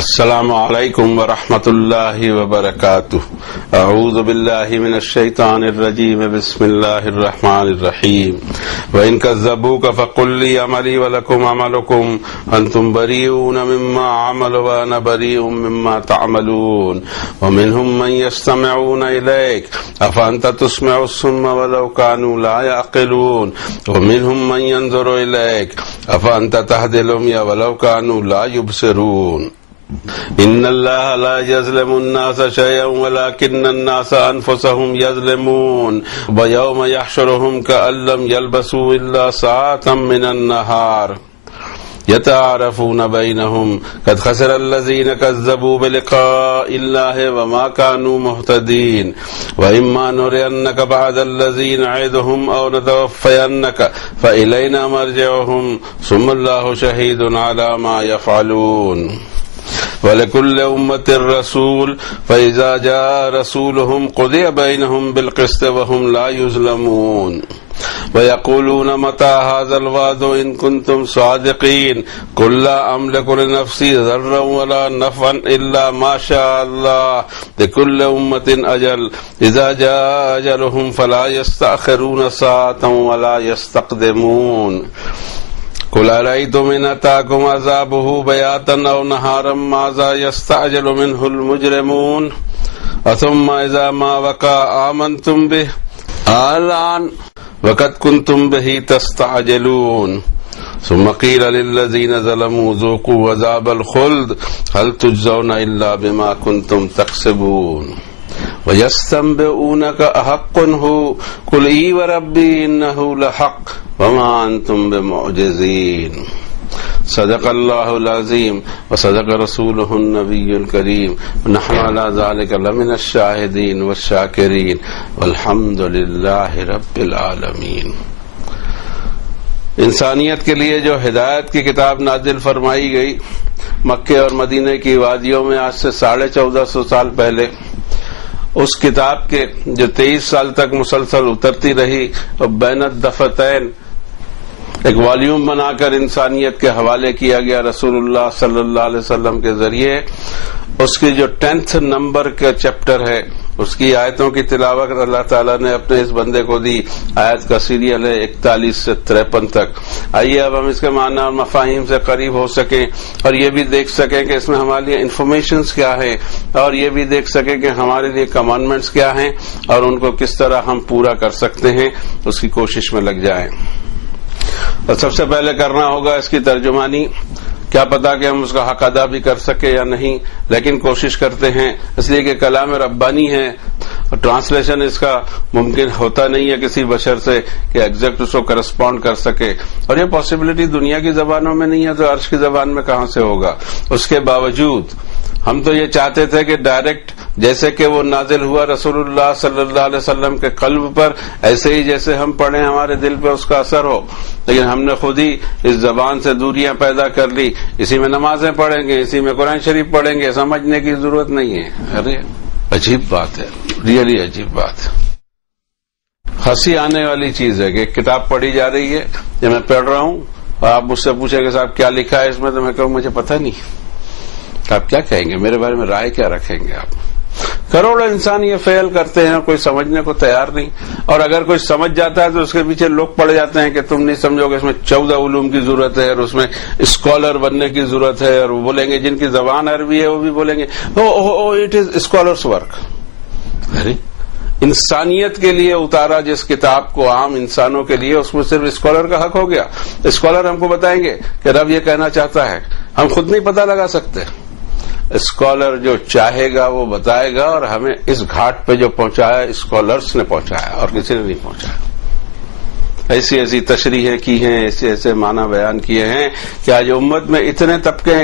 السلام علیکم ورحمۃ اللہ وبرکاتہ۔ اعوذ باللہ من الشیطان الرجیم، بسم اللہ الرحمن الرحیم۔ وَإِن كَذَّبُوكَ فَقُل لِّي عَمَلِي وَلَكُمْ عَمَلُكُمْ أَنتُمْ بَرِيئُونَ مِمَّا أَعْمَلُ وَأَنَا بَرِيءٌ مِّمَّا تَعْمَلُونَ وَمِنْهُم مَّن يَسْتَمِعُونَ إِلَيْكَ أَفَأَنتَ تُسْمِعُ الصُّمَّ وَلَوْ كَانُوا لَا يَعْقِلُونَ وَمِنْهُم مَّن يَنظُرُ إِلَيْكَ أَفَأَنتَ تَهْدِي الْعُمْيَ وَلَوْ كَانُوا لَا يُبْصِرُونَ ان اللہ لا یظلم الناس شیئا ولکن الناس انفسهم یظلمون ویوم یحشرهم کأن لم یلبثوا الا ساعة من النہار یتعارفون بینہم قد خسر الذین کذبوا بلقاء اللہ وما كانوا مہتدین وإما نرینک بعد الذی نعدهم او نتوفینک فإلینا مرجعهم ثم اللہ شہید علی ما یفعلون وَلِكُلِّ أُمَّةٍ رَّسُولٌ فَإِذَا جَاءَ رَسُولُهُمْ قُضِيَ بَيْنَهُمْ بِالْقِسْطِ وَهُمْ لَا يُظْلَمُونَ وَيَقُولُونَ مَتَىٰ هَٰذَا الْوَعْدُ إِن كُنتُمْ صَادِقِينَ قُل لَّا أَمْلِكُ لِنَفْسِي ضَرًّا وَلَا نَفْعًا إِلَّا مَا شَاءَ اللَّهُ لِكُلِّ أُمَّةٍ أَجَلٌ إِذَا جَاءَ أَجَلُهُمْ فَلَا يَسْتَأْخِرُونَ سَاعَةً وَلَا يَسْتَقْدِمُونَ قل أرأيتم إن أتاكم عذابه بياتا أو نهارا ماذا يستعجل منه المجرمون ثم إذا ما وقع آمنتم به الآن وقد كنتم به تستعجلون ثم قيل للذين ظلموا ذوقوا عذاب الخلد هل تجزون إلا بما كنتم تكسبون ويستنبئونك أحق هو قل إي وربي إنه لحق وما أنتم بمعجزين صدق الله العظيم وصدق رسوله النبي الكريم ونحن على ذلك لمن الشاهدين والشاكرين والحمد لله رب العالمين۔ انسانیت کے لیے جو ہدایت کی کتاب نازل فرمائی گئی مکے اور مدینے کی وادیوں میں آج سے 1450 سال پہلے، اس کتاب کے جو 23 سال تک مسلسل اترتی رہی اور بین الدفتین ایک والیوم بنا کر انسانیت کے حوالے کیا گیا رسول اللہ صلی اللہ علیہ وسلم کے ذریعے، اس کی جو 10th نمبر کا چیپٹر ہے، اس کی آیتوں کی تلاوت اللہ تعالیٰ نے اپنے اس بندے کو دی۔ آیت کا سیریل ہے 41 سے 53 تک۔ آئیے اب ہم اس کے معنی اور مفاہیم سے قریب ہو سکیں اور یہ بھی دیکھ سکیں کہ اس میں ہمارے لیے انفارمیشنز کیا ہیں، اور یہ بھی دیکھ سکیں کہ ہمارے لیے کمانڈمنٹس کیا ہیں اور ان کو کس طرح ہم پورا کر سکتے ہیں، اس کی کوشش میں لگ جائیں۔ اور سب سے پہلے کرنا ہوگا اس کی ترجمانی۔ کیا پتا کہ ہم اس کا حق ادا بھی کر سکے یا نہیں، لیکن کوشش کرتے ہیں، اس لیے کہ کلام ربانی ہے اور ٹرانسلیشن اس کا ممکن ہوتا نہیں ہے کسی بشر سے کہ ایگزیکٹ اس کو کرسپونڈ کر سکے، اور یہ پاسبلٹی دنیا کی زبانوں میں نہیں ہے تو عرش کی زبان میں کہاں سے ہوگا۔ اس کے باوجود ہم تو یہ چاہتے تھے کہ ڈائریکٹ جیسے کہ وہ نازل ہوا رسول اللہ صلی اللہ علیہ وسلم کے قلب پر، ایسے ہی جیسے ہم پڑھیں ہمارے دل پہ اس کا اثر ہو، لیکن ہم نے خود ہی اس زبان سے دوریاں پیدا کر لی۔ اسی میں نمازیں پڑھیں گے، اسی میں قرآن شریف پڑھیں گے، سمجھنے کی ضرورت نہیں ہے۔ ارے عجیب بات ہے، ریئلی عجیب بات ہے۔ ہنسی آنے والی چیز ہے کہ ایک کتاب پڑھی جا رہی ہے، جب میں پڑھ رہا ہوں اور آپ مجھ سے پوچھیں کہ صاحب کیا لکھا ہے اس میں، تو میں کہوں مجھے پتہ نہیں۔ آپ کیا کہیں گے میرے بارے میں، رائے کیا رکھیں گے آپ؟ کروڑوں انسان یہ فیل کرتے ہیں، کوئی سمجھنے کو تیار نہیں، اور اگر کوئی سمجھ جاتا ہے تو اس کے پیچھے لوگ پڑ جاتے ہیں کہ تم نہیں سمجھو گے، اس میں 14 علوم کی ضرورت ہے اور اس میں اسکالر بننے کی ضرورت ہے، اور وہ بولیں گے جن کی زبان عربی ہے وہ بھی بولیں گے اٹ از اسکالرس ورک۔ ارے انسانیت کے لیے اتارا جس کتاب کو عام انسانوں کے لیے، اس میں صرف اسکالر کا حق ہو گیا۔ اسکالر ہم کو بتائیں گے کہ رب یہ کہنا چاہتا ہے، ہم خود نہیں پتہ لگا سکتے۔ اسکالر جو چاہے گا وہ بتائے گا، اور ہمیں اس گھاٹ پہ جو پہنچایا اسکالرس نے پہنچایا اور کسی نے نہیں پہنچایا۔ ایسی ایسی تشریحیں کی ہیں، ایسے ایسے معنی بیان کیے ہیں کہ آج امت میں اتنے طبقے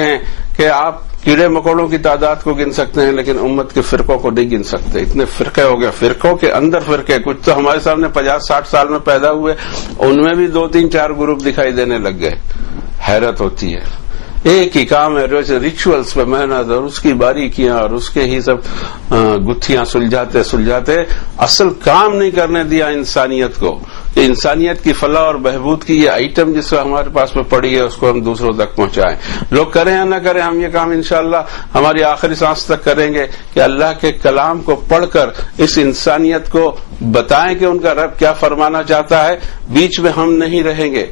ہیں کہ آپ کیڑے مکوڑوں کی تعداد کو گن سکتے ہیں لیکن امت کے فرقوں کو نہیں گن سکتے۔ اتنے فرقے ہو گئے، فرقوں کے اندر فرقے، کچھ تو ہمارے سامنے 50-60 سال میں پیدا ہوئے، ان میں بھی 2-3-4 گروپ دکھائی دینے لگ گئے۔ حیرت ہوتی ہے، ایک ہی کام ہے، ریچولز پہ محنت اور اس کی باریکیاں اور اس کے ہی سب گتھیاں سلجھاتے اصل کام نہیں کرنے دیا انسانیت کو کہ انسانیت کی فلاح اور بہبود کی یہ آئٹم جس کو ہمارے پاس میں پڑی ہے اس کو ہم دوسروں تک پہنچائیں. لوگ کریں یا نہ کریں، ہم یہ کام انشاءاللہ ہماری آخری سانس تک کریں گے کہ اللہ کے کلام کو پڑھ کر اس انسانیت کو بتائیں کہ ان کا رب کیا فرمانا چاہتا ہے. بیچ میں ہم نہیں رہیں گے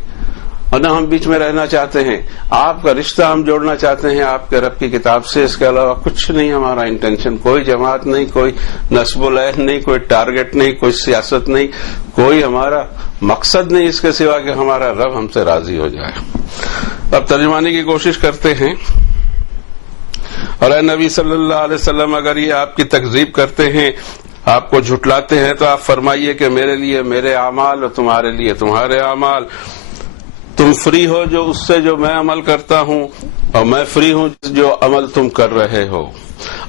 اور نہ ہم بیچ میں رہنا چاہتے ہیں. آپ کا رشتہ ہم جوڑنا چاہتے ہیں آپ کے رب کی کتاب سے، اس کے علاوہ کچھ نہیں ہمارا انٹینشن. کوئی جماعت نہیں، کوئی نصب العین نہیں، کوئی ٹارگٹ نہیں، کوئی سیاست نہیں، کوئی ہمارا مقصد نہیں اس کے سوا کہ ہمارا رب ہم سے راضی ہو جائے. اب ترجمانے کی کوشش کرتے ہیں. اور اے نبی صلی اللہ علیہ وسلم، اگر یہ آپ کی تکذیب کرتے ہیں، آپ کو جھٹلاتے ہیں، تو آپ فرمائیے کہ میرے لیے میرے اعمال اور تمہارے لیے تمہارے اعمال. تم فری ہو جو اس سے جو میں عمل کرتا ہوں، اور میں فری ہوں جو عمل تم کر رہے ہو.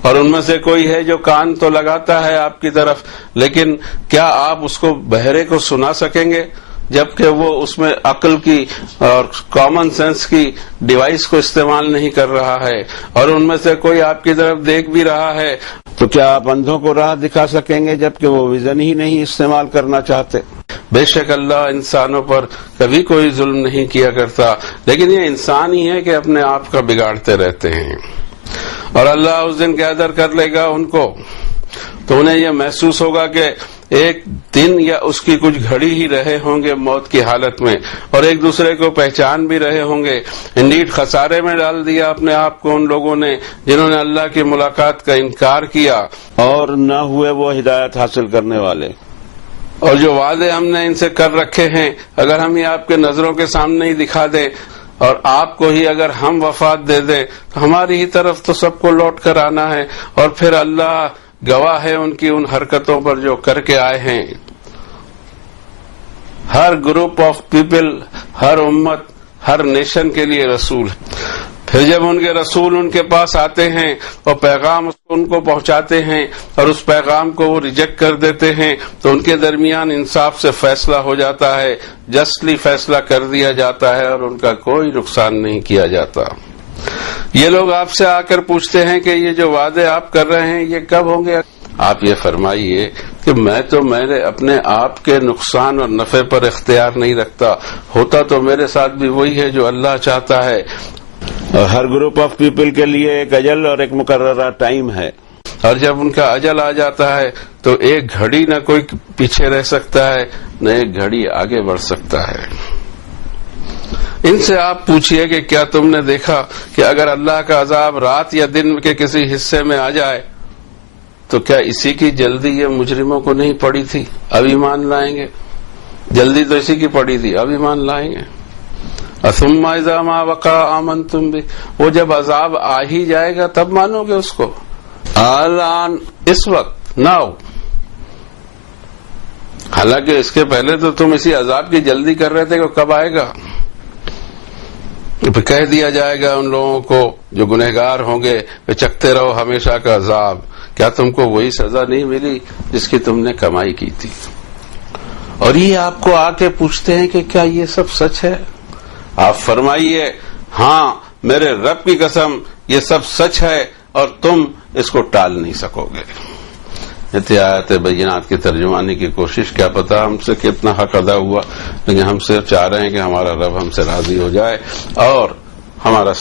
اور ان میں سے کوئی ہے جو کان تو لگاتا ہے آپ کی طرف، لیکن کیا آپ اس کو بہرے کو سنا سکیں گے جبکہ وہ اس میں عقل کی اور کامن سینس کی ڈیوائس کو استعمال نہیں کر رہا ہے. اور ان میں سے کوئی آپ کی طرف دیکھ بھی رہا ہے، تو کیا آپ اندھوں کو راہ دکھا سکیں گے جبکہ وہ ویژن ہی نہیں استعمال کرنا چاہتے. بے شک اللہ انسانوں پر کبھی کوئی ظلم نہیں کیا کرتا، لیکن یہ انسان ہی ہے کہ اپنے آپ کا بگاڑتے رہتے ہیں. اور اللہ اس دن قیدر کر لے گا ان کو، تو انہیں یہ محسوس ہوگا کہ ایک دن یا اس کی کچھ گھڑی ہی رہے ہوں گے موت کی حالت میں، اور ایک دوسرے کو پہچان بھی رہے ہوں گے. انڈیڈ خسارے میں ڈال دیا اپنے آپ کو ان لوگوں نے جنہوں نے اللہ کی ملاقات کا انکار کیا اور نہ ہوئے وہ ہدایت حاصل کرنے والے. اور جو وعدے ہم نے ان سے کر رکھے ہیں، اگر ہم یہ آپ کے نظروں کے سامنے ہی دکھا دیں اور آپ کو ہی اگر ہم وفات دے دیں تو ہماری ہی طرف تو سب کو لوٹ کر آنا ہے، اور پھر اللہ گواہ ہے ان کی ان حرکتوں پر جو کر کے آئے ہیں. ہر گروپ آف پیپل، ہر امت، ہر نیشن کے لیے رسول ہے. پھر جب ان کے رسول ان کے پاس آتے ہیں اور پیغام ان کو پہنچاتے ہیں اور اس پیغام کو وہ ریجیکٹ کر دیتے ہیں، تو ان کے درمیان انصاف سے فیصلہ ہو جاتا ہے، جسٹلی فیصلہ کر دیا جاتا ہے، اور ان کا کوئی نقصان نہیں کیا جاتا. یہ لوگ آپ سے آ کر پوچھتے ہیں کہ یہ جو وعدے آپ کر رہے ہیں یہ کب ہوں گے؟ آپ یہ فرمائیے کہ میں اپنے آپ کے نقصان اور نفع پر اختیار نہیں رکھتا، ہوتا تو میرے ساتھ بھی وہی ہے جو اللہ چاہتا ہے. اور ہر گروپ آف پیپل کے لیے ایک اجل اور ایک مقررہ ٹائم ہے، اور جب ان کا اجل آ جاتا ہے تو ایک گھڑی نہ کوئی پیچھے رہ سکتا ہے نہ ایک گھڑی آگے بڑھ سکتا ہے. ان سے آپ پوچھئے کہ کیا تم نے دیکھا کہ اگر اللہ کا عذاب رات یا دن کے کسی حصے میں آ جائے تو کیا اسی کی جلدی یہ مجرموں کو نہیں پڑی تھی؟ اب ایمان لائیں گے. جلدی تو اسی کی پڑی تھی، اب ایمان لائیں گے. ثم اذا ما وقع آمنتم به، وہ جب عذاب آ ہی جائے گا تب مانو گے اس کو. الان، اس وقت، ناؤ. حالانکہ اس کے پہلے تو تم اسی عذاب کی جلدی کر رہے تھے کہ کب آئے گا. کہہ دیا جائے گا ان لوگوں کو جو گنہگار ہوں گے کہ چکھتے رہو ہمیشہ کا عذاب، کیا تم کو وہی سزا نہیں ملی جس کی تم نے کمائی کی تھی؟ اور یہ آپ کو آ کے پوچھتے ہیں کہ کیا یہ سب سچ ہے؟ آپ فرمائیے ہاں میرے رب کی قسم یہ سب سچ ہے اور تم اس کو ٹال نہیں سکو گے. آیات بینات کی ترجمانی کی کوشش، کیا پتا ہم سے کتنا حق ادا ہوا، لیکن ہم صرف چاہ رہے ہیں کہ ہمارا رب ہم سے راضی ہو جائے اور ہمارا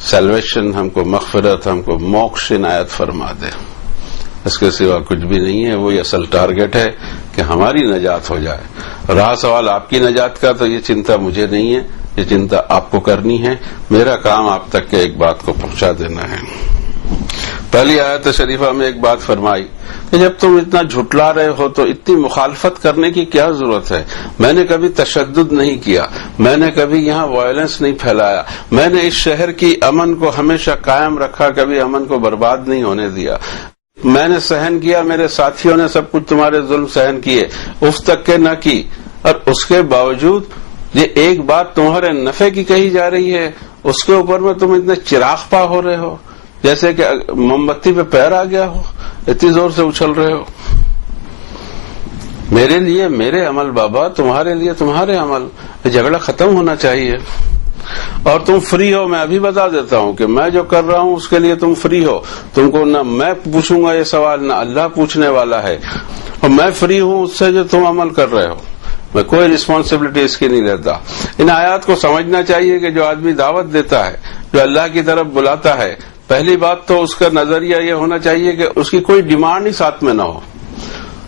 سیلویشن، ہم کو مغفرت، ہم کو موکش عنایت فرما دے. اس کے سوا کچھ بھی نہیں ہے. وہی اصل ٹارگٹ ہے کہ ہماری نجات ہو جائے. رہا سوال آپ کی نجات کا، تو یہ چنتا مجھے نہیں ہے، یہ چنتا آپ کو کرنی ہے. میرا کام آپ تک کے ایک بات کو پہنچا دینا ہے. پہلی آیت شریفہ میں ایک بات فرمائی کہ جب تم اتنا جھٹلا رہے ہو تو اتنی مخالفت کرنے کی کیا ضرورت ہے؟ میں نے کبھی تشدد نہیں کیا، میں نے کبھی یہاں وائلنس نہیں پھیلایا، میں نے اس شہر کی امن کو ہمیشہ قائم رکھا، کبھی امن کو برباد نہیں ہونے دیا. میں نے سہن کیا، میرے ساتھیوں نے سب کچھ تمہارے ظلم سہن کیے، اف تک کے نہ کی، اور اس کے باوجود یہ ایک بات تمہارے نفع کی کہی جا رہی ہے، اس کے اوپر میں تم اتنے چراغ پا ہو رہے ہو جیسے کہ موم بتی پہ پیر آ گیا ہو، اتنی زور سے اچھل رہے ہو. میرے لیے میرے عمل بابا، تمہارے لیے تمہارے عمل. جھگڑا ختم ہونا چاہیے. اور تم فری ہو، میں ابھی بتا دیتا ہوں کہ میں جو کر رہا ہوں اس کے لیے تم فری ہو. تم کو نہ میں پوچھوں گا یہ سوال، نہ اللہ پوچھنے والا ہے. اور میں فری ہوں اس سے جو تم عمل کر رہے ہو. میں کوئی رسپانسبلٹی اس کی نہیں لیتا. ان آیات کو سمجھنا چاہیے کہ جو آدمی دعوت دیتا ہے، جو اللہ کی طرف بلاتا ہے، پہلی بات تو اس کا نظریہ یہ ہونا چاہیے کہ اس کی کوئی ڈیمانڈ ہی ساتھ میں نہ ہو.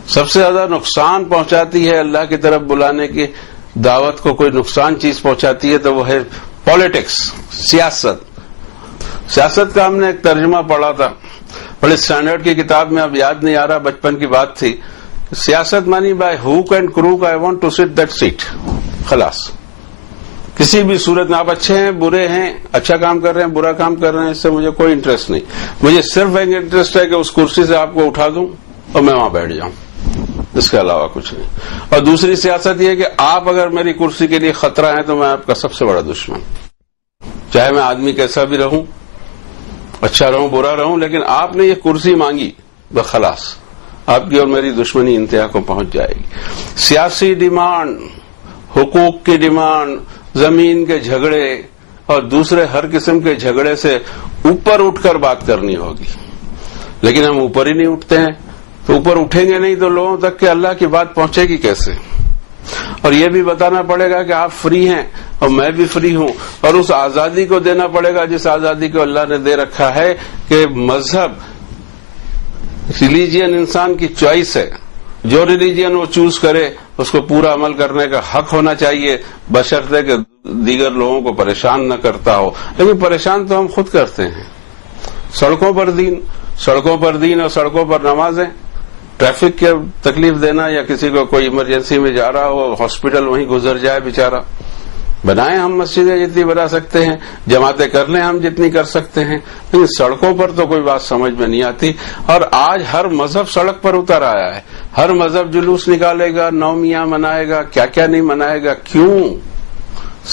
سب سے زیادہ نقصان پہنچاتی ہے اللہ کی طرف بلانے کی دعوت کو کوئی نقصان چیز پہنچاتی ہے تو وہ ہے پالیٹکس، سیاست. سیاست کا ہم نے ایک ترجمہ پڑھا تھا بڑے اسٹینڈرڈ کی کتاب میں، اب یاد نہیں آ رہا، بچپن کی بات تھی. سیاست money by hook and crook I want to sit that seat, خلاص. کسی بھی صورت میں آپ اچھے ہیں برے ہیں، اچھا کام کر رہے ہیں برا کام کر رہے ہیں، اس سے مجھے کوئی انٹرسٹ نہیں. مجھے صرف ایک انٹرسٹ ہے کہ اس کرسی سے آپ کو اٹھا دوں اور میں وہاں بیٹھ جاؤں، اس کے علاوہ کچھ نہیں. اور دوسری سیاست یہ کہ آپ اگر میری کرسی کے لیے خطرہ ہیں تو میں آپ کا سب سے بڑا دشمن، چاہے میں آدمی کیسا بھی رہوں، اچھا رہوں برا رہوں، لیکن آپ نے یہ کرسی مانگی بخلاص آپ کی اور میری دشمنی انتہا کو پہنچ جائے گی. سیاسی ڈیمانڈ، حقوق کی ڈیمانڈ، زمین کے جھگڑے اور دوسرے ہر قسم کے جھگڑے سے اوپر اٹھ کر بات کرنی ہوگی. لیکن ہم اوپر ہی نہیں اٹھتے ہیں، تو اوپر اٹھیں گے نہیں تو لوگوں تک کہ اللہ کی بات پہنچے گی کیسے؟ اور یہ بھی بتانا پڑے گا کہ آپ فری ہیں اور میں بھی فری ہوں، اور اس آزادی کو دینا پڑے گا جس آزادی کو اللہ نے دے رکھا ہے کہ مذہب، ریلیجین انسان کی چوائس ہے. جو ریلیجین وہ چوز کرے اس کو پورا عمل کرنے کا حق ہونا چاہیے، بشرطے کہ دیگر لوگوں کو پریشان نہ کرتا ہو. لیکن پریشان تو ہم خود کرتے ہیں. سڑکوں پر دین اور سڑکوں پر نمازیں، ٹریفک کے تکلیف دینا، یا کسی کو کوئی ایمرجنسی میں جا رہا ہو ہاسپٹل وہیں گزر جائے بیچارہ. بنائیں ہم مسجدیں جتنی بنا سکتے ہیں، جماعتیں کر لیں ہم جتنی کر سکتے ہیں، لیکن سڑکوں پر تو کوئی بات سمجھ میں نہیں آتی. اور آج ہر مذہب سڑک پر اتر آیا ہے، ہر مذہب جلوس نکالے گا، نومیاں منائے گا، کیا کیا نہیں منائے گا. کیوں؟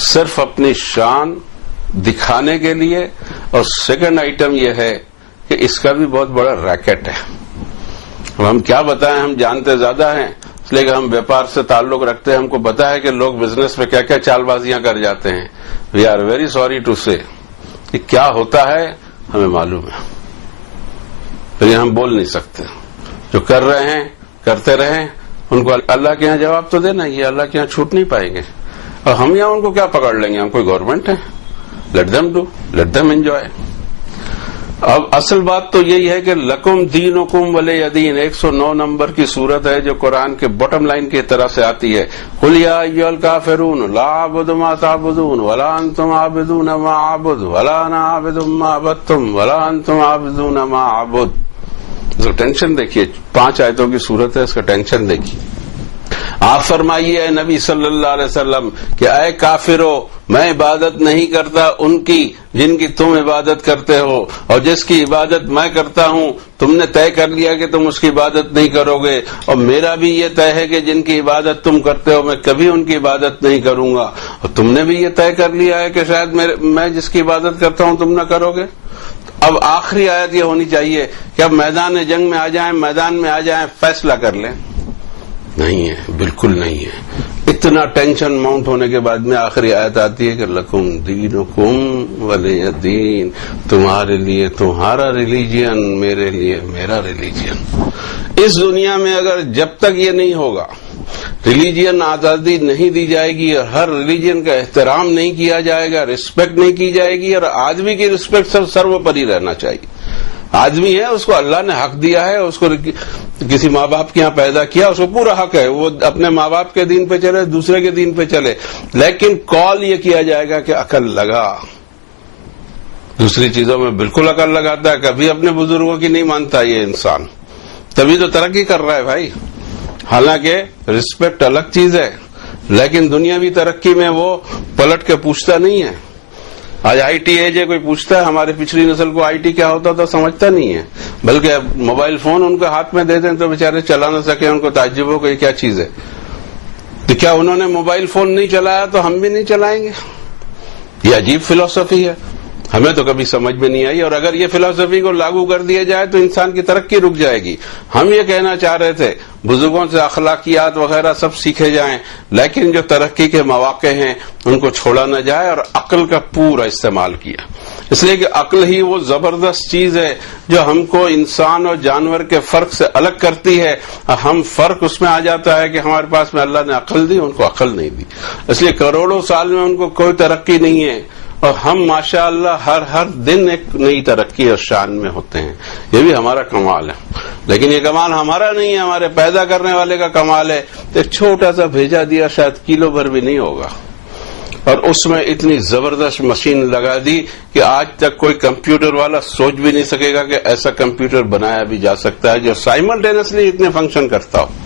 صرف اپنی شان دکھانے کے لیے. اور سیکنڈ آئٹم یہ ہے کہ اس کا بھی بہت بڑا ریکٹ ہے. اب ہم کیا بتائیں، ہم جانتے زیادہ ہیں اس لیے کہ ہم بیپار سے تعلق رکھتے ہیں، ہم کو پتا ہے کہ لوگ بزنس میں کیا کیا چال بازیاں کر جاتے ہیں. We are very sorry to say کہ کیا ہوتا ہے ہمیں معلوم ہے، لیکن ہم بول نہیں سکتے. جو کر رہے ہیں کرتے رہیں، ان کو اللہ کے یہاں جواب تو دینا ہی ہے، اللہ کے یہاں چھوٹ نہیں پائیں گے. اور ہم یہاں ان کو کیا پکڑ لیں گے؟ ہم کوئی گورنمنٹ ہے؟ Let them do, let them enjoy. اب اصل بات تو یہی ہے کہ لکم دینکم ولی دین 109 نمبر کی صورت ہے جو قرآن کے باٹم لائن کی طرح سے آتی ہے. قل یا ایھا الکافرون لا اعبد ما تعبدون ولا انتم عابدون ما اعبد ولا انا عابد ما عبدتم ولا انتم عابدون ما اعبد. اس کا ٹینشن دیکھیے، 5 آیتوں کی صورت ہے، اس کا ٹینشن دیکھیے. آپ فرمائیے اے نبی صلی اللہ علیہ وسلم کہ اے کافرو، میں عبادت نہیں کرتا ان کی جن کی تم عبادت کرتے ہو، اور جس کی عبادت میں کرتا ہوں تم نے طے کر لیا کہ تم اس کی عبادت نہیں کرو گے، اور میرا بھی یہ طے ہے کہ جن کی عبادت تم کرتے ہو میں کبھی ان کی عبادت نہیں کروں گا، اور تم نے بھی یہ طے کر لیا ہے کہ شاید میں جس کی عبادت کرتا ہوں تم نہ کرو گے. اب آخری آیت یہ ہونی چاہیے کہ اب میدان جنگ میں آ جائیں فیصلہ کر لیں. نہیں ہے، بالکل نہیں ہے. اتنا ٹینشن ماؤنٹ ہونے کے بعد میں آخری آیت آتی ہے کہ لکم دینکم ولی دین، تمہارے لیے تمہارا ریلیجین، میرے لیے میرا ریلیجین. اس دنیا میں اگر جب تک یہ نہیں ہوگا، ریلیجین آزادی نہیں دی جائے گی اور ہر ریلیجین کا احترام نہیں کیا جائے گا، رسپیکٹ نہیں کی جائے گی، اور آدمی کی رسپیکٹ سب سروپری رہنا چاہیے. آدمی ہے، اس کو اللہ نے حق دیا ہے، اس کو کسی ماں باپ کے یہاں پیدا کیا، اس کو پورا حق ہے وہ اپنے ماں باپ کے دین پہ چلے، دوسرے کے دین پہ چلے، لیکن کال یہ کیا جائے گا کہ عقل لگا. دوسری چیزوں میں بالکل عقل لگاتا ہے، کبھی اپنے بزرگوں کی نہیں مانتا یہ انسان، تبھی تو ترقی کر رہا ہے بھائی. حالانکہ رسپیکٹ الگ چیز ہے، لیکن دنیاوی ترقی میں وہ پلٹ کے پوچھتا نہیں ہے. آج آئی ٹی ہے، کوئی پوچھتا ہے؟ ہمارے پچھلی نسل کو آئی ٹی کیا ہوتا تھا سمجھتا نہیں ہے، بلکہ اب موبائل فون ان کے ہاتھ میں دے دیں تو بیچارے چلا نہ سکے، ان کو تعجب ہو کہ یہ کیا چیز ہے. تو کیا انہوں نے موبائل فون نہیں چلایا تو ہم بھی نہیں چلائیں گے؟ یہ عجیب فلسفی ہے. ہمیں تو کبھی سمجھ میں نہیں آئی، اور اگر یہ فلسفی کو لاگو کر دیا جائے تو انسان کی ترقی رک جائے گی۔ ہم یہ کہنا چاہ رہے تھے بزرگوں سے اخلاقیات وغیرہ سب سیکھے جائیں، لیکن جو ترقی کے مواقع ہیں ان کو چھوڑا نہ جائے اور عقل کا پورا استعمال کیا، اس لیے کہ عقل ہی وہ زبردست چیز ہے جو ہم کو انسان اور جانور کے فرق سے الگ کرتی ہے۔ ہم فرق اس میں آ جاتا ہے کہ ہمارے پاس میں اللہ نے عقل دی، ان کو عقل نہیں دی، اس لیے کروڑوں سال میں ان کو کوئی ترقی نہیں ہے، اور ہم ماشاءاللہ ہر دن ایک نئی ترقی اور شان میں ہوتے ہیں۔ یہ بھی ہمارا کمال ہے، لیکن یہ کمال ہمارا نہیں ہے، ہمارے پیدا کرنے والے کا کمال ہے۔ ایک چھوٹا سا بھیجا دیا، شاید کلو بھر بھی نہیں ہوگا، اور اس میں اتنی زبردست مشین لگا دی کہ آج تک کوئی کمپیوٹر والا سوچ بھی نہیں سکے گا کہ ایسا کمپیوٹر بنایا بھی جا سکتا ہے جو سائملٹینسلی اتنے فنکشن کرتا ہو۔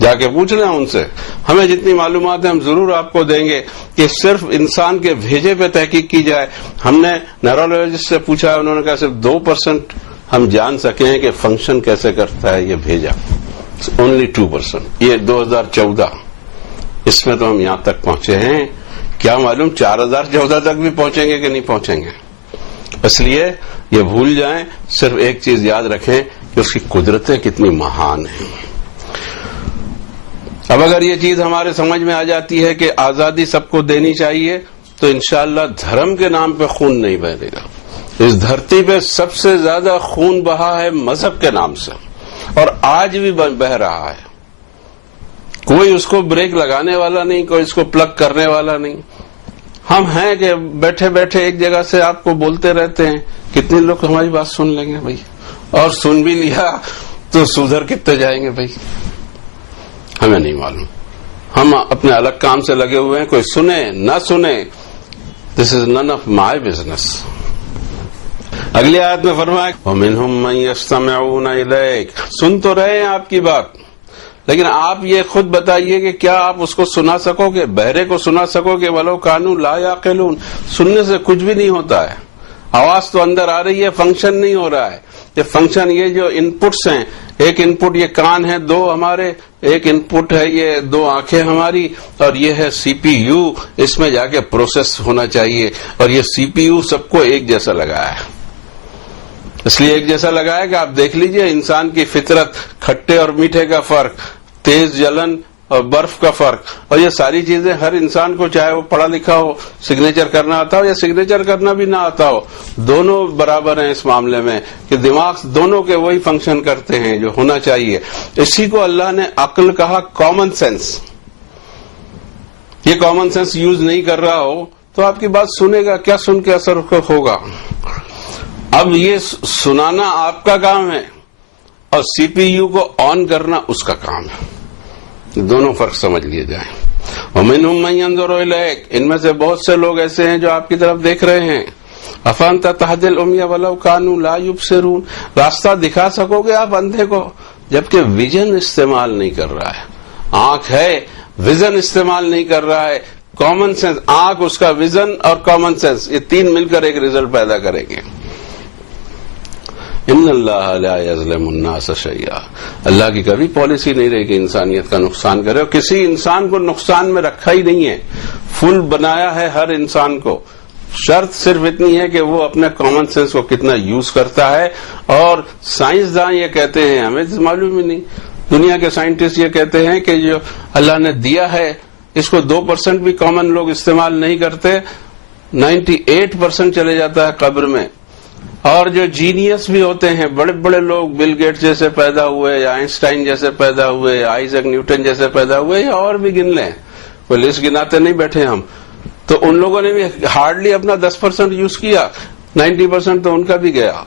جا کے پوچھ لیں ان سے، ہمیں جتنی معلومات ہیں ہم ضرور آپ کو دیں گے کہ صرف انسان کے بھیجے پہ تحقیق کی جائے۔ ہم نے نیورولوجسٹ سے پوچھا، انہوں نے کہا صرف 2% ہم جان سکے ہیں کہ فنکشن کیسے کرتا ہے یہ بھیجا، اونلی 2%۔ یہ 2014، اس میں تو ہم یہاں تک پہنچے ہیں، کیا معلوم 4014 تک بھی پہنچیں گے کہ نہیں پہنچیں گے۔ اس لیے یہ بھول جائیں، صرف ایک چیز یاد رکھیں کہ اس کی قدرتیں کتنی مہان ہیں۔ اب اگر یہ چیز ہمارے سمجھ میں آ جاتی ہے کہ آزادی سب کو دینی چاہیے، تو انشاءاللہ دھرم کے نام پہ خون نہیں بہے گا۔ اس دھرتی پہ سب سے زیادہ خون بہا ہے مذہب کے نام سے، اور آج بھی بہ رہا ہے۔ کوئی اس کو بریک لگانے والا نہیں، کوئی اس کو پلگ کرنے والا نہیں۔ ہم ہیں کہ بیٹھے بیٹھے ایک جگہ سے آپ کو بولتے رہتے ہیں، کتنے لوگ ہماری بات سن لیں گے بھائی، اور سن بھی لیا تو سدھر کتنے جائیں گے بھائی، ہمیں نہیں معلوم۔ ہم اپنے الگ کام سے لگے ہوئے ہیں، کوئی سنے نہ سنے، دس از نن آف مائی بزنس۔ اگلی آیت میں فرمایا وَمِنْهُمْ مَنْ يَسْتَمِعُونَ إِلَيْكَ، سن تو رہے ہیں آپ کی بات، لیکن آپ یہ خود بتائیے کہ کیا آپ اس کو سنا سکو گے، بہرے کو سنا سکو گے؟ وَلَوْ كَانُوا لَا يَعْقِلُونَ، سننے سے کچھ بھی نہیں ہوتا ہے، آواز تو اندر آ رہی ہے، فنکشن نہیں ہو رہا ہے۔ یہ فنکشن، یہ جو ان پٹس ہیں، ایک ان پٹ یہ کان ہے 2 ہمارے، ایک ان پٹ ہے یہ 2 آنکھیں ہماری، اور یہ ہے سی پی یو، اس میں جا کے پروسیس ہونا چاہیے، اور یہ سی پی یو سب کو ایک جیسا لگایا ہے۔ اس لیے ایک جیسا لگایا کہ آپ دیکھ لیجئے انسان کی فطرت، کھٹے اور میٹھے کا فرق، تیز جلن اور برف کا فرق، اور یہ ساری چیزیں ہر انسان کو، چاہے وہ پڑھا لکھا ہو، سگنیچر کرنا آتا ہو یا سگنیچر کرنا بھی نہ آتا ہو، دونوں برابر ہیں اس معاملے میں کہ دماغ دونوں کے وہی فنکشن کرتے ہیں جو ہونا چاہیے۔ اسی کو اللہ نے عقل کہا، کامن سینس۔ یہ کامن سینس یوز نہیں کر رہا ہو تو آپ کی بات سنے گا کیا، سن کے اثر ہوگا؟ اب یہ سنانا آپ کا کام ہے اور سی پی یو کو آن کرنا اس کا کام ہے، دونوں فرق سمجھ لیے جائیں۔ وَمِنْهُمْ مَنْ يَنظُرُ إِلَيْكَ، ان میں سے بہت سے لوگ ایسے ہیں جو آپ کی طرف دیکھ رہے ہیں۔ أَفَأَنْتَ تَهْدِي الْعُمْيَ وَلَوْ كَانُوا لَا يُبْصِرُونَ، راستہ دکھا سکو گے آپ اندھے کو، جبکہ ویژن استعمال نہیں کر رہا ہے۔ آنکھ ہے، ویژن استعمال نہیں کر رہا ہے، کامن سینس، آنکھ، اس کا ویژن اور کامن سینس، یہ تین مل کر ایک ریزلٹ پیدا کریں گے۔ ان اللہ لا یظلم الناس شیئا، اللہ کی کبھی پالیسی نہیں رہی کہ انسانیت کا نقصان کرے، اور کسی انسان کو نقصان میں رکھا ہی نہیں ہے، فل بنایا ہے ہر انسان کو۔ شرط صرف اتنی ہے کہ وہ اپنے کامن سینس کو کتنا یوز کرتا ہے، اور سائنسداں یہ کہتے ہیں، ہمیں معلوم ہی نہیں، دنیا کے سائنٹسٹ یہ کہتے ہیں کہ جو اللہ نے دیا ہے اس کو 2% بھی کامن لوگ استعمال نہیں کرتے، 98% چلے جاتا ہے قبر میں۔ اور جو جینیس بھی ہوتے ہیں، بڑے بڑے لوگ، بل گیٹس جیسے پیدا ہوئے، یا آئنسٹائن جیسے پیدا ہوئے، آئیزیک نیوٹن جیسے پیدا ہوئے، یا اور بھی گن لیں، کوئی لسٹ گناتے نہیں بیٹھے ہم، تو ان لوگوں نے بھی ہارڈلی اپنا 10% یوز کیا، 90% تو ان کا بھی گیا۔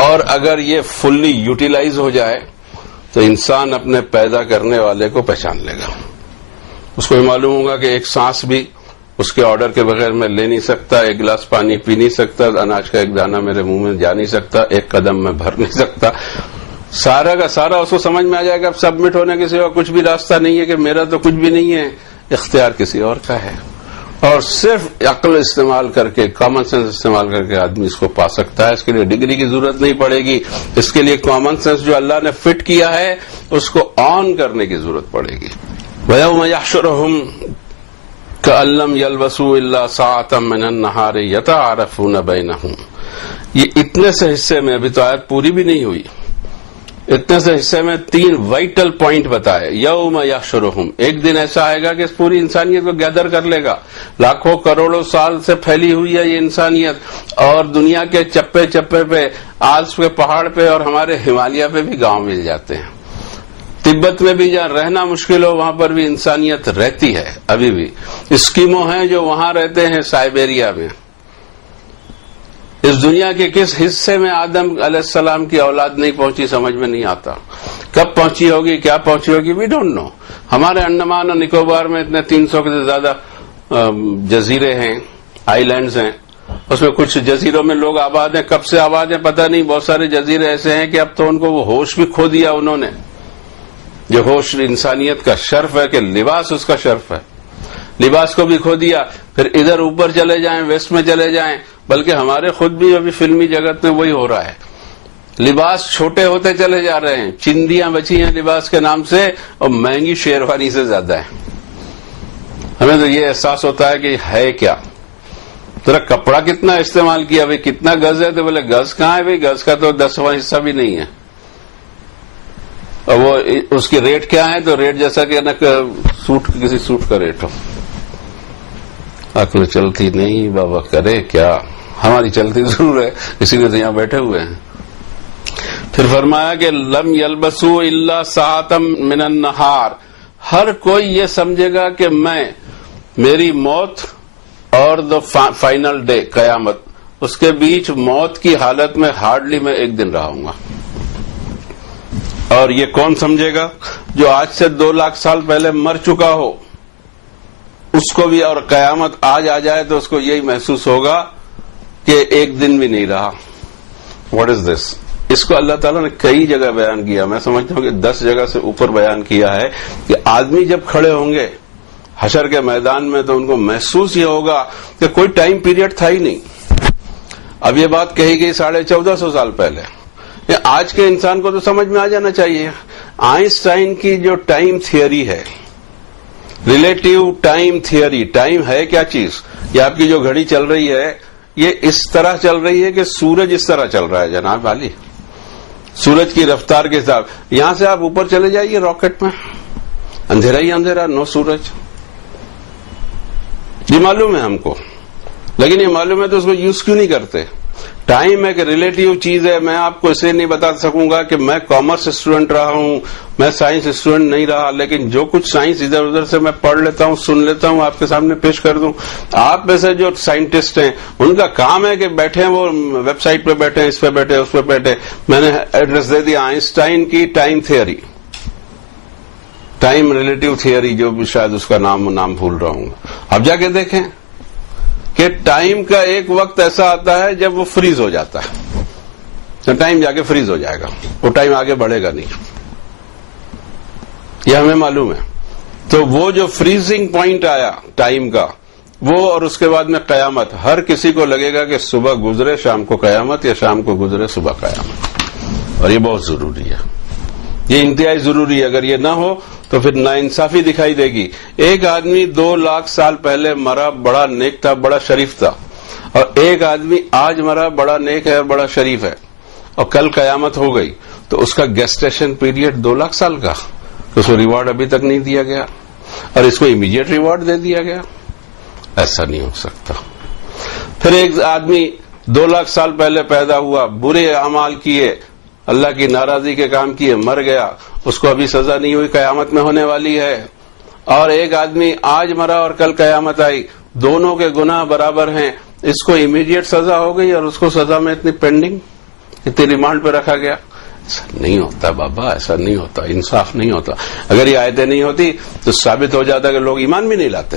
اور اگر یہ فلی یوٹیلائز ہو جائے تو انسان اپنے پیدا کرنے والے کو پہچان لے گا، اس کو معلوم ہوگا کہ ایک سانس بھی اس کے آرڈر کے بغیر میں لے نہیں سکتا، ایک گلاس پانی پی نہیں سکتا، اناج کا ایک دانہ میرے منہ میں جا نہیں سکتا، ایک قدم میں بھر نہیں سکتا، سارا کا سارا اس کو سمجھ میں آ جائے گا۔ اب سبمٹ ہونے کے سوا کچھ بھی راستہ نہیں ہے کہ میرا تو کچھ بھی نہیں ہے، اختیار کسی اور کا ہے، اور صرف عقل استعمال کر کے، کامن سینس استعمال کر کے آدمی اس کو پا سکتا ہے۔ اس کے لیے ڈگری کی ضرورت نہیں پڑے گی، اس کے لیے کامن سینس جو اللہ نے فٹ کیا ہے اس کو آن کرنے کی ضرورت پڑے گی۔ وَيَوْمَ يَحْشُرُهُمْ کأن لم یلبسوا الا ساعة من النہار یتعارفون بینہم. یہ اتنے سے حصے میں، ابھی تو آیت پوری بھی نہیں ہوئی، اتنے سے حصے میں 3 وائٹل پوائنٹ بتائے. یوم یحشرہم، ایک دن ایسا آئے گا کہ اس پوری انسانیت کو گیدر کر لے گا. لاکھوں کروڑوں سال سے پھیلی ہوئی ہے یہ انسانیت، اور دنیا کے چپے چپے پہ، آلپس کے پہاڑ پہ اور ہمارے ہمالیہ پہ بھی گاؤں مل جاتے ہیں. تبت میں بھی جہاں رہنا مشکل ہو وہاں پر بھی انسانیت رہتی ہے. ابھی بھی اسکیمو ہیں جو وہاں رہتے ہیں سائبیریا میں. اس دنیا کے کس حصے میں آدم علیہ السلام کی اولاد نہیں پہنچی سمجھ میں نہیں آتا. کب پہنچی ہوگی، کیا پہنچی ہوگی، وی ڈونٹ نو. ہمارے انڈمان اور نکوبار میں اتنے 300 سے زیادہ جزیرے ہیں، آئی لینڈز ہیں. اس میں کچھ جزیروں میں لوگ آباد ہیں، کب سے آباد ہیں پتہ نہیں. بہت سارے جزیرے ایسے ہیں کہ اب تو ان کو وہ ہوش بھی کھو دیا انہوں نے. جو ہوش انسانیت کا شرف ہے کہ لباس اس کا شرف ہے، لباس کو بھی کھو دیا. پھر ادھر اوپر چلے جائیں، ویسٹ میں چلے جائیں، بلکہ ہمارے خود بھی ابھی فلمی جگت میں وہی ہو رہا ہے. لباس چھوٹے ہوتے چلے جا رہے ہیں، چندیاں بچی ہیں لباس کے نام سے، اور مہنگی شیروانی سے زیادہ ہے. ہمیں تو یہ احساس ہوتا ہے کہ ہے کیا. ذرا کپڑا کتنا استعمال کیا بھائی، کتنا گز ہے، تو بولے گز کہاں ہے بھائی، گز کا تو 10واں حصہ بھی نہیں ہے. اور وہ اس کی ریٹ کیا ہے، تو ریٹ جیسا کہ نا سوٹ، کسی سوٹ کا ریٹ ہو. عقل چلتی نہیں بابا، کرے کیا. ہماری چلتی ضرور ہے، اسی لیے تو یہاں بیٹھے ہوئے ہیں. پھر فرمایا کہ لم یلبسوا الا ساعة من النہار. ہر کوئی یہ سمجھے گا کہ میں، میری موت اور دا فائنل ڈے، قیامت، اس کے بیچ موت کی حالت میں ہارڈلی میں 1 دن رہوں گا. اور یہ کون سمجھے گا؟ جو آج سے 2 لاکھ سال پہلے مر چکا ہو اس کو بھی، اور قیامت آج آ جائے تو اس کو یہی محسوس ہوگا کہ 1 دن بھی نہیں رہا. واٹ از دس؟ اس کو اللہ تعالیٰ نے کئی جگہ بیان کیا. میں سمجھتا ہوں کہ 10 جگہ سے اوپر بیان کیا ہے کہ آدمی جب کھڑے ہوں گے حشر کے میدان میں تو ان کو محسوس یہ ہوگا کہ کوئی ٹائم پیریڈ تھا ہی نہیں. اب یہ بات کہی گئی 1450 سال پہلے. آج کے انسان کو تو سمجھ میں آ جانا چاہیے. آئنسٹائن کی جو ٹائم تھیوری ہے، ریلیٹیو ٹائم تھیوری، ٹائم ہے کیا چیز؟ یہ آپ کی جو گھڑی چل رہی ہے یہ اس طرح چل رہی ہے کہ سورج اس طرح چل رہا ہے جناب علی، سورج کی رفتار کے حساب. یہاں سے آپ اوپر چلے جائیے راکٹ میں، اندھیرا ہی اندھیرا، نو سورج. یہ معلوم ہے ہم کو، لیکن یہ معلوم ہے تو اس کو یوز کیوں نہیں کرتے؟ ٹائم ایک ریلیٹیو چیز ہے. میں آپ کو اسے نہیں بتا سکوں گا کہ میں کامرس اسٹوڈنٹ رہا ہوں، میں سائنس اسٹوڈنٹ نہیں رہا، لیکن جو کچھ سائنس ادھر ادھر سے میں پڑھ لیتا ہوں، سن لیتا ہوں، آپ کے سامنے پیش کر دوں. آپ میں سے جو سائنٹسٹ ہیں ان کا کام ہے کہ بیٹھے ہیں، وہ ویب سائٹ پہ بیٹھے، اس پہ بیٹھے، اس پہ بیٹھے. میں نے ایڈریس دے دیا آئنسٹائن کی time theory, time relative theory, جو بھی شاید اس کا نام بھول رہا ہوں. اب جا کے دیکھیں کہ ٹائم کا ایک وقت ایسا آتا ہے جب وہ فریز ہو جاتا ہے، تو ٹائم جا کے فریز ہو جائے گا، وہ ٹائم آگے بڑھے گا نہیں. یہ ہمیں معلوم ہے. تو وہ جو فریزنگ پوائنٹ آیا ٹائم کا، وہ اور اس کے بعد میں قیامت، ہر کسی کو لگے گا کہ صبح گزرے شام کو قیامت، یا شام کو گزرے صبح قیامت. اور یہ بہت ضروری ہے، یہ انتہائی ضروری ہے. اگر یہ نہ ہو تو پھر ناانصافی دکھائی دے گی. ایک آدمی 2 لاکھ سال پہلے مرا، بڑا نیک تھا، بڑا شریف تھا، اور ایک آدمی آج مرا، بڑا نیک ہے اور بڑا شریف ہے، اور کل قیامت ہو گئی، تو اس کا گیسٹیشن پیریڈ 2 لاکھ سال کا، اس کو ریوارڈ ابھی تک نہیں دیا گیا، اور اس کو امیڈیٹ ریوارڈ دے دیا گیا. ایسا نہیں ہو سکتا. پھر ایک آدمی 2 لاکھ سال پہلے پیدا ہوا، برے اعمال کیے، اللہ کی ناراضی کے کام کیے، مر گیا، اس کو ابھی سزا نہیں ہوئی، قیامت میں ہونے والی ہے. اور ایک آدمی آج مرا اور کل قیامت آئی، دونوں کے گناہ برابر ہیں، اس کو امیڈیٹ سزا ہو گئی اور اس کو سزا میں اتنی پینڈنگ، اتنی ریمانڈ پہ رکھا گیا. ایسا نہیں ہوتا بابا، ایسا نہیں ہوتا، انصاف نہیں ہوتا. اگر یہ آیتیں نہیں ہوتی تو ثابت ہو جاتا کہ لوگ ایمان بھی نہیں لاتے.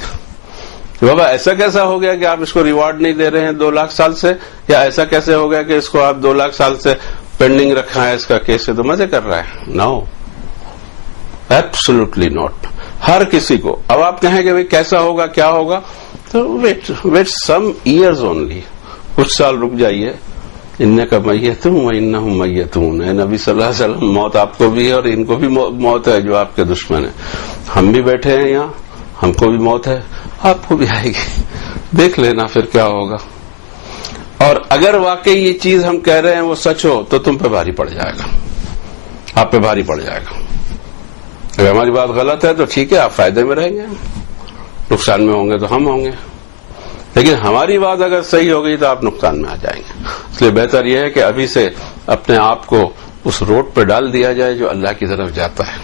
بابا ایسا کیسا ہو گیا کہ آپ اس کو ریوارڈ نہیں دے رہے ہیں 2 لاکھ سال سے، یا ایسا کیسے ہو گیا کہ اس کو آپ 2 لاکھ سال سے پینڈنگ رکھا ہے، اس کا کیس ہے تو مزے کر رہا ہے؟ نو، ایبسولوٹلی ناٹ. ہر کسی کو. اب آپ کہیں کہ بھئی کیسا ہوگا، کیا ہوگا، تو ویٹ سم ایئرز اونلی، کچھ سال رک جائیے. انک میتٌ وانہم میتون. اے نبی صلی اللہ علیہ وسلم، موت آپ کو بھی ہے اور ان کو بھی موت ہے جو آپ کے دشمن ہیں. ہم بھی بیٹھے ہیں یہاں، ہم کو بھی موت ہے، آپ کو بھی آئے گی، دیکھ لینا پھر کیا ہوگا. اور اگر واقعی یہ چیز ہم کہہ رہے ہیں وہ سچ ہو تو تم پہ بھاری پڑ جائے گا، آپ پہ بھاری پڑ جائے گا. اگر ہماری بات غلط ہے تو ٹھیک ہے، آپ فائدے میں رہیں گے، نقصان میں ہوں گے تو ہم ہوں گے. لیکن ہماری بات اگر صحیح ہو گئی تو آپ نقصان میں آ جائیں گے. اس لیے بہتر یہ ہے کہ ابھی سے اپنے آپ کو اس روڈ پہ ڈال دیا جائے جو اللہ کی طرف جاتا ہے.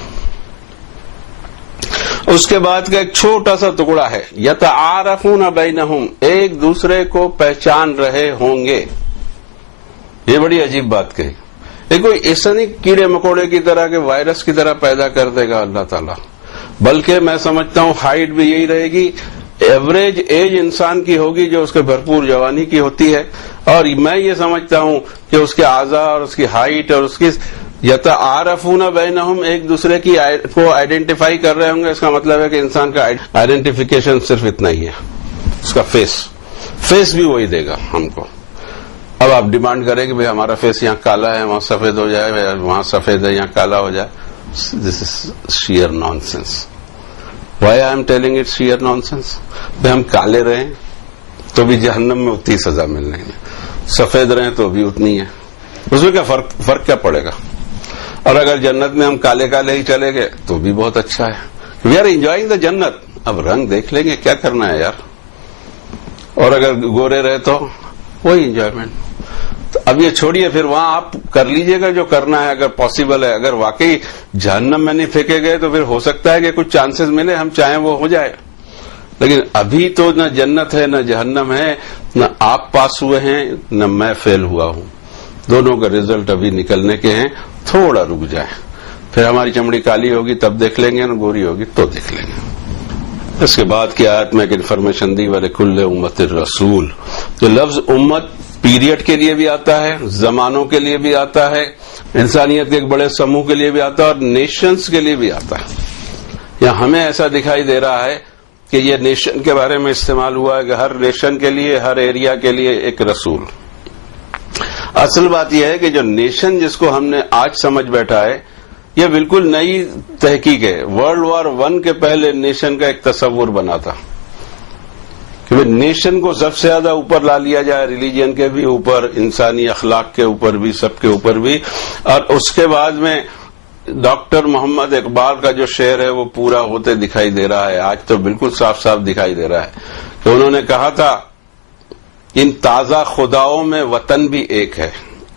اس کے بعد کا ایک چھوٹا سا ٹکڑا ہے، یتعارفون بینہم، ایک دوسرے کو پہچان رہے ہوں گے. یہ بڑی عجیب بات کہی. یہ کوئی ایسا نہیں کیڑے مکوڑے کی طرح کہ وائرس کی طرح پیدا کر دے گا اللہ تعالیٰ، بلکہ میں سمجھتا ہوں ہائٹ بھی یہی رہے گی، ایوریج ایج انسان کی ہوگی جو اس کے بھرپور جوانی کی ہوتی ہے. اور میں یہ سمجھتا ہوں کہ اس کے اعضاء اور اس کی ہائٹ اور اس کی یتعارفون بینہم، ایک دوسرے کی کو آئیڈینٹیفائی کر رہے ہوں گے. اس کا مطلب ہے کہ انسان کا آئیڈینٹیفیکیشن صرف اتنا ہی ہے، اس کا فیس بھی وہی دے گا ہم کو. اب آپ ڈیمانڈ کریں کہ بھئی ہمارا فیس یہاں کالا ہے وہاں سفید ہو جائے، وہاں سفید ہے یہاں کالا ہو جائے. This is sheer nonsense. Why I am telling it sheer nonsense? بھئی ہم کالے رہیں تو بھی جہنم میں اتنی سزا ملنے ہے، سفید رہیں تو بھی اتنی ہے. اس میں کیا فرق کیا پڑے گا؟ اور اگر جنت میں ہم کالے کالے ہی چلے گئے تو بھی بہت اچھا ہے. وی آر انجوائنگ دا جنت. اب رنگ دیکھ لیں گے، کیا کرنا ہے یار. اور اگر گورے رہے تو وہی انجوائمنٹ. تو اب یہ چھوڑیے، پھر وہاں آپ کر لیجئے گا جو کرنا ہے اگر پاسبل ہے. اگر واقعی جہنم میں نہیں پھینکے گئے تو پھر ہو سکتا ہے کہ کچھ چانسز ملے، ہم چاہیں وہ ہو جائے. لیکن ابھی تو نہ جنت ہے نہ جہنم ہے، نہ آپ پاس ہوئے ہیں نہ میں فیل ہوا ہوں. دونوں کا رزلٹ ابھی نکلنے کے ہیں. تھوڑا رک جائیں، پھر ہماری چمڑی کالی ہوگی تب دیکھ لیں گے، نہ گوری ہوگی تو دیکھ لیں گے. اس کے بعد کی آیت میں ایک انفارمیشن دی، وَلِكُلِّ أُمَّةٍ رَسُولٌ. یہ لفظ امت پیریڈ کے لیے بھی آتا ہے، زمانوں کے لیے بھی آتا ہے، انسانیت کے ایک بڑے سموہ کے لیے بھی آتا ہے، اور نیشنز کے لیے بھی آتا ہے. یہاں ہمیں ایسا دکھائی دے رہا ہے کہ یہ نیشن کے بارے میں استعمال ہوا ہے کہ ہر نیشن کے لیے، ہر ایریا کے لیے ایک رسول. اصل بات یہ ہے کہ جو نیشن جس کو ہم نے آج سمجھ بیٹھا ہے یہ بالکل نئی تحقیق ہے. ورلڈ وار 1 کے پہلے نیشن کا ایک تصور بنا تھا کہ نیشن کو سب سے زیادہ اوپر لا لیا جائے، ریلیجن کے بھی اوپر، انسانی اخلاق کے اوپر بھی، سب کے اوپر بھی. اور اس کے بعد میں ڈاکٹر محمد اقبال کا جو شعر ہے وہ پورا ہوتے دکھائی دے رہا ہے. آج تو بالکل صاف صاف دکھائی دے رہا ہے کہ انہوں نے کہا تھا ان تازہ خداؤں میں وطن بھی ایک ہے.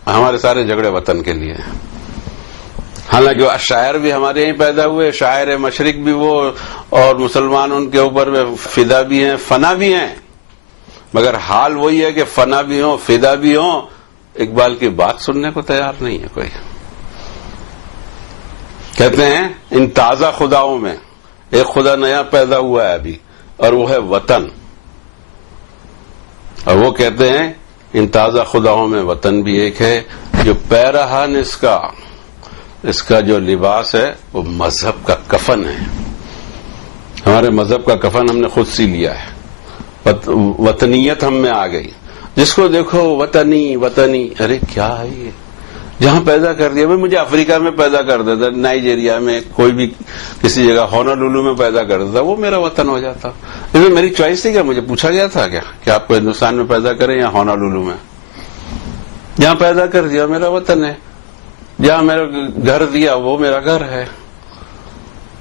ہمارے سارے جھگڑے وطن کے لیے ہیں. حالانکہ شاعر بھی ہمارے یہیں پیدا ہوئے، شاعر مشرق بھی وہ، اور مسلمان ان کے اوپر فدا بھی ہیں، فنا بھی ہیں. مگر حال وہی ہے کہ فنا بھی ہوں، فدا بھی ہوں، اقبال کی بات سننے کو تیار نہیں ہے کوئی. کہتے ہیں ان تازہ خداؤں میں ایک خدا نیا پیدا ہوا ہے ابھی، اور وہ ہے وطن. اور وہ کہتے ہیں ان تازہ خداؤں میں وطن بھی ایک ہے. جو پیرہن اس کا جو لباس ہے وہ مذہب کا کفن ہے. ہمارے مذہب کا کفن ہم نے خود سی لیا ہے. وطنیت ہم میں آ گئی. جس کو دیکھو وطنی وطنی، ارے کیا ہے یہ؟ جہاں پیدا کر دیا. مجھے افریقہ میں پیدا کر دیتا، نائجیریا میں، کوئی بھی کسی جگہ، ہونولولو میں پیدا کر دیتا، وہ میرا وطن ہو جاتا. اس میں میری چوائس تھی کیا؟ مجھے پوچھا گیا تھا کیا کہ آپ کو ہندوستان میں پیدا کریں یا ہونولولو میں؟ جہاں پیدا کر دیا میرا وطن ہے. جہاں میرا گھر دیا وہ میرا گھر ہے.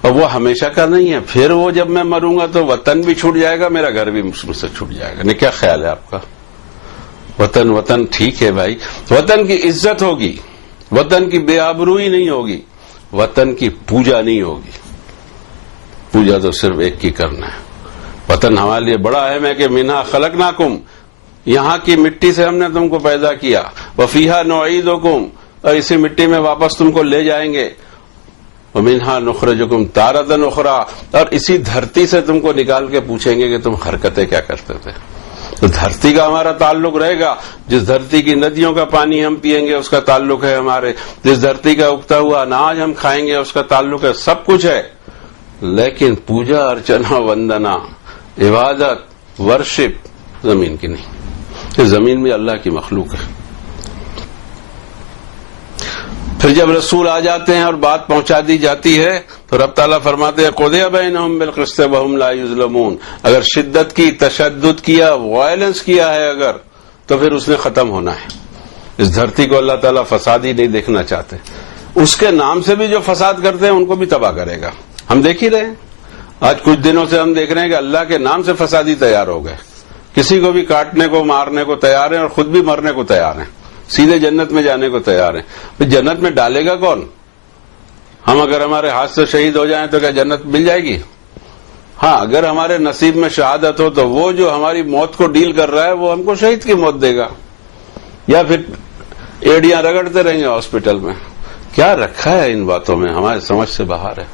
اور وہ ہمیشہ کا نہیں ہے. پھر وہ جب میں مروں گا تو وطن بھی چھوٹ جائے گا، میرا گھر بھی مجھ سے چھوٹ جائے گا. نہیں، کیا خیال ہے آپ کا؟ وطن وطن ٹھیک ہے بھائی. وطن کی عزت ہوگی، وطن کی بے آبروئی نہیں ہوگی، وطن کی پوجا نہیں ہوگی. پوجا تو صرف ایک کی کرنا ہے. وطن ہمارے لیے بڑا اہم ہے کہ منہا خلقناکم، یہاں کی مٹی سے ہم نے تم کو پیدا کیا. وفیہا نعیدکم، اور اسی مٹی میں واپس تم کو لے جائیں گے. ومنہا نخرجکم تارۃ اخری، اور اسی دھرتی سے تم کو نکال کے پوچھیں گے کہ تم حرکتیں کیا کرتے تھے. تو دھرتی کا ہمارا تعلق رہے گا. جس دھرتی کی ندیوں کا پانی ہم پیئیں گے اس کا تعلق ہے ہمارے. جس دھرتی کا اگتا ہوا اناج ہم کھائیں گے اس کا تعلق ہے. سب کچھ ہے. لیکن پوجا ارچنا وندنا، عبادت، ورشپ زمین کی نہیں. یہ زمین بھی اللہ کی مخلوق ہے. پھر جب رسول آ جاتے ہیں اور بات پہنچا دی جاتی ہے تو رب تعالیٰ فرماتے ہیں قضی بینہم بالقسط وہم لا یظلمون. اگر شدت کی، تشدد کیا، وائلنس کیا ہے اگر، تو پھر اس نے ختم ہونا ہے. اس دھرتی کو اللہ تعالیٰ فسادی نہیں دیکھنا چاہتے. اس کے نام سے بھی جو فساد کرتے ہیں ان کو بھی تباہ کرے گا. ہم دیکھ ہی رہے ہیں، آج کچھ دنوں سے ہم دیکھ رہے ہیں کہ اللہ کے نام سے فسادی تیار ہو گئے. کسی کو بھی کاٹنے کو، مارنے کو تیار ہیں اور خود بھی مرنے کو تیار ہیں. سیدھے جنت میں جانے کو تیار ہیں. پھر جنت میں ڈالے گا کون؟ ہم اگر ہمارے ہاتھ سے شہید ہو جائیں تو کیا جنت مل جائے گی؟ ہاں، اگر ہمارے نصیب میں شہادت ہو تو وہ جو ہماری موت کو ڈیل کر رہا ہے وہ ہم کو شہید کی موت دے گا، یا پھر ایڑیاں رگڑتے رہیں گے ہاسپٹل میں. کیا رکھا ہے ان باتوں میں؟ ہمارے سمجھ سے باہر ہے.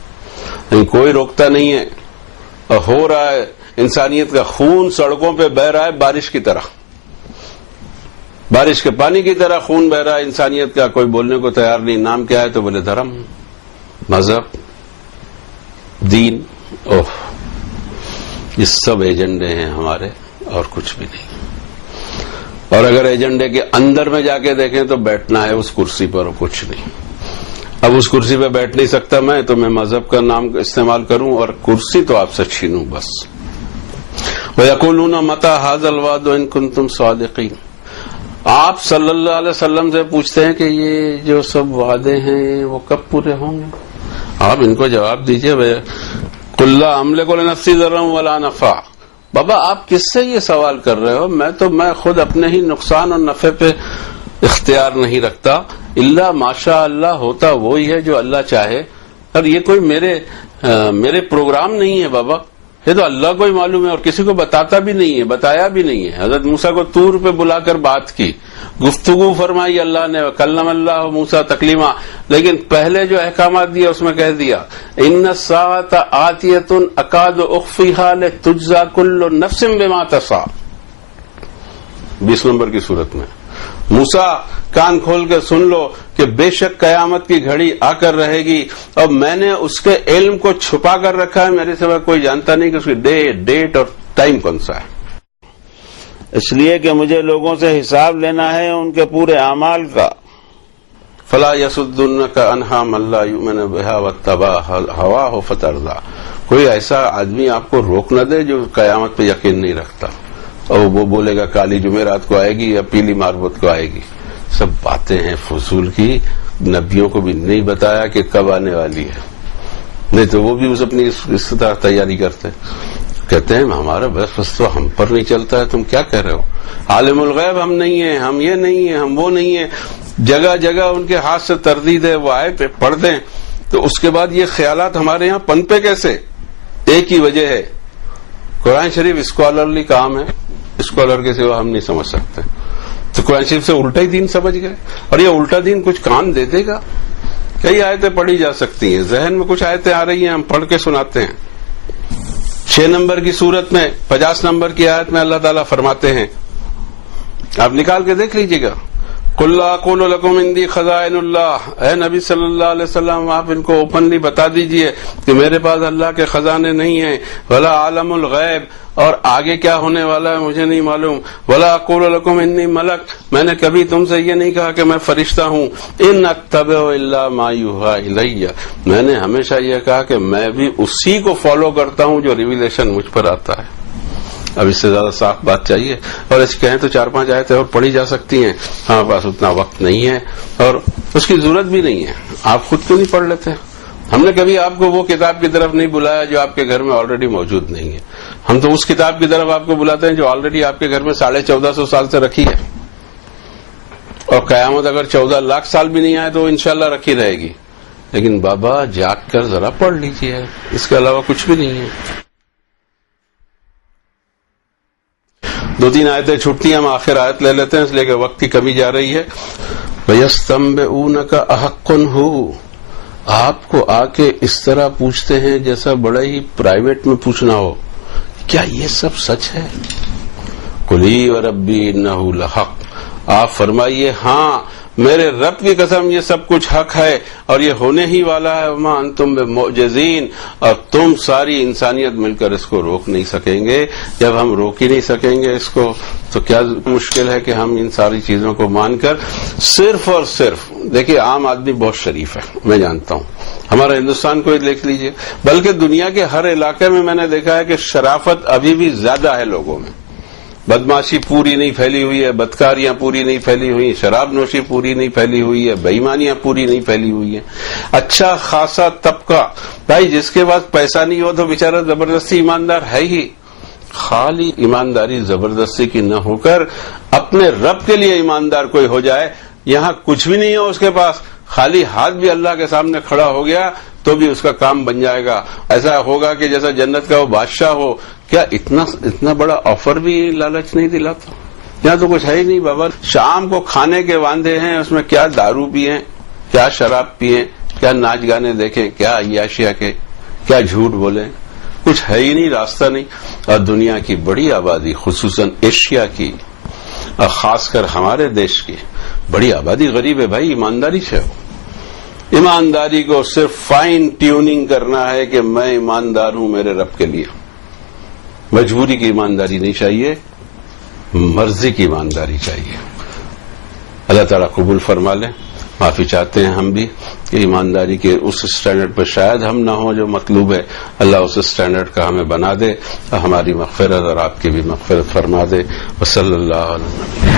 لیکن کوئی روکتا نہیں ہے اور ہو رہا ہے. انسانیت کا خون سڑکوں پہ بہ رہا ہے بارش کی طرح، بارش کے پانی کی طرح خون بہ رہا ہے انسانیت کا. کوئی بولنے کو تیار نہیں. نام کیا ہے تو بولے دھرم، مذہب، دین. یہ سب ایجنڈے ہیں ہمارے اور کچھ بھی نہیں. اور اگر ایجنڈے کے اندر میں جا کے دیکھیں تو بیٹھنا ہے اس کرسی پر اور کچھ نہیں. اب اس کرسی پہ بیٹھ نہیں سکتا میں تو میں مذہب کا نام استعمال کروں اور کرسی تو آپ سے چھینوں بس. وَيَقُولُونَ مَتَى هَذَا الْوَعْدُ إِن كُنتُمْ صَادِقِينَ. آپ صلی اللہ علیہ وسلم سے پوچھتے ہیں کہ یہ جو سب وعدے ہیں وہ کب پورے ہوں گے؟ آپ ان کو جواب دیجئے. قُل لَا أَمْلِكُ لِنَفْسِي ضَرًّا وَلَا نَفْعًا. بابا آپ کس سے یہ سوال کر رہے ہو؟ میں خود اپنے ہی نقصان اور نفع پہ اختیار نہیں رکھتا. الا ماشاء اللہ ہوتا وہی ہے جو اللہ چاہے. اور یہ کوئی میرے پروگرام نہیں ہے بابا. یہ تو اللہ کو ہی معلوم ہے اور کسی کو بتاتا بھی نہیں ہے، بتایا بھی نہیں ہے. حضرت موسیٰ کو طور پہ بلا کر بات کی، گفتگو فرمائی اللہ نے، کلم اللہ موسیٰ تکلیما. لیکن پہلے جو احکامات دیا اس میں کہہ دیا ان الساعۃ آتیۃ اکاد اخفیھا لتجزی کل نفس بما تسعی. 20 نمبر کی صورت میں موسیٰ کان کھول کے سن لو کہ بے شک قیامت کی گھڑی آ کر رہے گی اور میں نے اس کے علم کو چھپا کر رکھا ہے. میرے سوا کوئی جانتا نہیں کہ اس کی ڈیٹ اور ٹائم کون سا ہے. اس لیے کہ مجھے لوگوں سے حساب لینا ہے ان کے پورے اعمال کا. فلا یصدنک عنہا من لا یؤمن بہا واتبع ہواہ فترضی. کوئی ایسا آدمی آپ کو روک نہ دے جو قیامت پہ یقین نہیں رکھتا اور وہ بولے گا کالی جمعرات کو آئے گی یا پیلی ماربت کو آئے گی. سب باتیں ہیں فضول کی. نبیوں کو بھی نہیں بتایا کہ کب آنے والی ہے، نہیں تو وہ بھی اپنی اس طرح تیاری کرتے. کہتے ہیں ہمارا بس تو ہم پر نہیں چلتا ہے. تم کیا کہہ رہے ہو؟ عالم الغیب ہم نہیں ہیں، ہم یہ نہیں ہیں، ہم وہ نہیں ہیں. جگہ جگہ ان کے ہاتھ سے تردید ہے. وہ آئے پہ پڑھ دیں تو اس کے بعد یہ خیالات ہمارے یہاں پنپے کیسے؟ ایک ہی وجہ ہے، قرآن شریف اسکالرلی کام ہے، اسکالر کے سوا ہم نہیں سمجھ سکتے. تو قرآن شریف سے الٹا ہی دین سمجھ گئے. اور یہ الٹا دین کچھ کام دے دے گا؟ کئی آیتیں پڑھی جا سکتی ہیں، ذہن میں کچھ آیتیں آ رہی ہیں ہم پڑھ کے سناتے ہیں. 6 نمبر کی صورت میں 50 نمبر کی آیت میں اللہ تعالیٰ فرماتے ہیں، آپ نکال کے دیکھ لیجیے گا. قُل لَا أَقُولُ لَكُمْ عِندِي خَزَائِنُ اللَّهِ. اے نبی صلی اللہ علیہ وسلم آپ ان کو اوپنلی بتا دیجئے کہ میرے پاس اللہ کے خزانے نہیں ہیں. وَلَا عَالَمُ الْغَيْبِ. اور آگے کیا ہونے والا ہے مجھے نہیں معلوم. وَلَا أَقُولُ لَكُمْ إِنِّي مَلَكٌ. میں نے کبھی تم سے یہ نہیں کہا کہ میں فرشتہ ہوں. إِنْ أَتَّبِعُ إِلَّا مَا يُوحَىٰ إِلَيَّ. میں نے ہمیشہ یہ کہا کہ میں بھی اسی کو فالو کرتا ہوں جو ریویلیشن مجھ پر آتا ہے. اب اس سے زیادہ صاف بات چاہیے. اور اس کہیں تو 4-5 آیتیں اور پڑھی جا سکتی ہیں. ہمارے پاس اتنا وقت نہیں ہے اور اس کی ضرورت بھی نہیں ہے. آپ خود کیوں نہیں پڑھ لیتے؟ ہم نے کبھی آپ کو وہ کتاب کی طرف نہیں بلایا جو آپ کے گھر میں آلریڈی موجود نہیں ہے. ہم تو اس کتاب کی طرف آپ کو بلاتے ہیں جو آلریڈی آپ کے گھر میں 1450 سال سے رکھی ہے. اور قیامت اگر 14 لاکھ سال بھی نہیں آئے تو انشاءاللہ رکھی رہے گی. لیکن بابا جاگ کر ذرا پڑھ لیجیے، اس کے علاوہ کچھ بھی نہیں ہے. 2-3 آیتیں چھوٹتی ہیں، ہم آخر آیت لے لیتے ہیں اس لیے کہ وقت کی کمی جا رہی ہے. وَيَسْتَنبِئُونَكَ أَحَقٌّ هُوَ. آپ کو آ کے اس طرح پوچھتے ہیں جیسا بڑے ہی پرائیویٹ میں پوچھنا ہو، کیا یہ سب سچ ہے؟ قُلِ وَرَبِّي إِنَّهُ لَحَقٌّ. آپ فرمائیے ہاں میرے رب کی قسم یہ سب کچھ حق ہے اور یہ ہونے ہی والا ہے، وما انتم بمعجزین، اور تم ساری انسانیت مل کر اس کو روک نہیں سکیں گے۔ جب ہم روک ہی نہیں سکیں گے اس کو تو کیا مشکل ہے کہ ہم ان ساری چیزوں کو مان کر صرف اور صرف، دیکھیے عام آدمی بہت شریف ہے، میں جانتا ہوں، ہمارا ہندوستان کو ہی دیکھ لیجئے، بلکہ دنیا کے ہر علاقے میں میں نے دیکھا ہے کہ شرافت ابھی بھی زیادہ ہے لوگوں میں، بدماشی پوری نہیں پھیلی ہوئی ہے، بدکاریاں پوری نہیں پھیلی ہوئی، شراب نوشی پوری نہیں پھیلی ہوئی ہے، بے ایمانیاں پوری نہیں پھیلی ہوئی ہیں۔ اچھا خاصا طبقہ، بھائی جس کے پاس پیسہ نہیں ہو تو بیچارہ زبردستی ایماندار ہے ہی، خالی ایمانداری زبردستی کی نہ ہو کر اپنے رب کے لیے ایماندار کوئی ہو جائے، یہاں کچھ بھی نہیں ہے اس کے پاس، خالی ہاتھ بھی اللہ کے سامنے کھڑا ہو گیا تو بھی اس کا کام بن جائے گا، ایسا ہوگا کہ جیسا جنت کا وہ بادشاہ ہو۔ کیا اتنا بڑا آفر بھی لالچ نہیں دلاتا؟ یہاں تو کچھ ہے ہی نہیں بابا، شام کو کھانے کے واندے ہیں، اس میں کیا دارو پیئیں، کیا شراب پیئیں، کیا ناچ گانے دیکھیں، کیا عیاشیاں کے، کیا جھوٹ بولیں، کچھ ہے ہی نہیں، راستہ نہیں۔ اور دنیا کی بڑی آبادی، خصوصاً ایشیا کی اور خاص کر ہمارے دیش کی بڑی آبادی غریب ہے بھائی، ایمانداری سے ہو، ایمانداری کو صرف فائن ٹیوننگ کرنا ہے کہ میں ایماندار ہوں میرے رب کے لیے، مجبوری کی ایمانداری نہیں چاہیے، مرضی کی ایمانداری چاہیے۔ اللہ تعالیٰ قبول فرما لے، معافی چاہتے ہیں ہم بھی کہ ایمانداری کے اس اسٹینڈرڈ پر شاید ہم نہ ہوں جو مطلوب ہے، اللہ اس اسٹینڈرڈ کا ہمیں بنا دے اور ہماری مغفرت اور آپ کی بھی مغفرت فرما دے۔ وصلی اللہ علیہ وسلم۔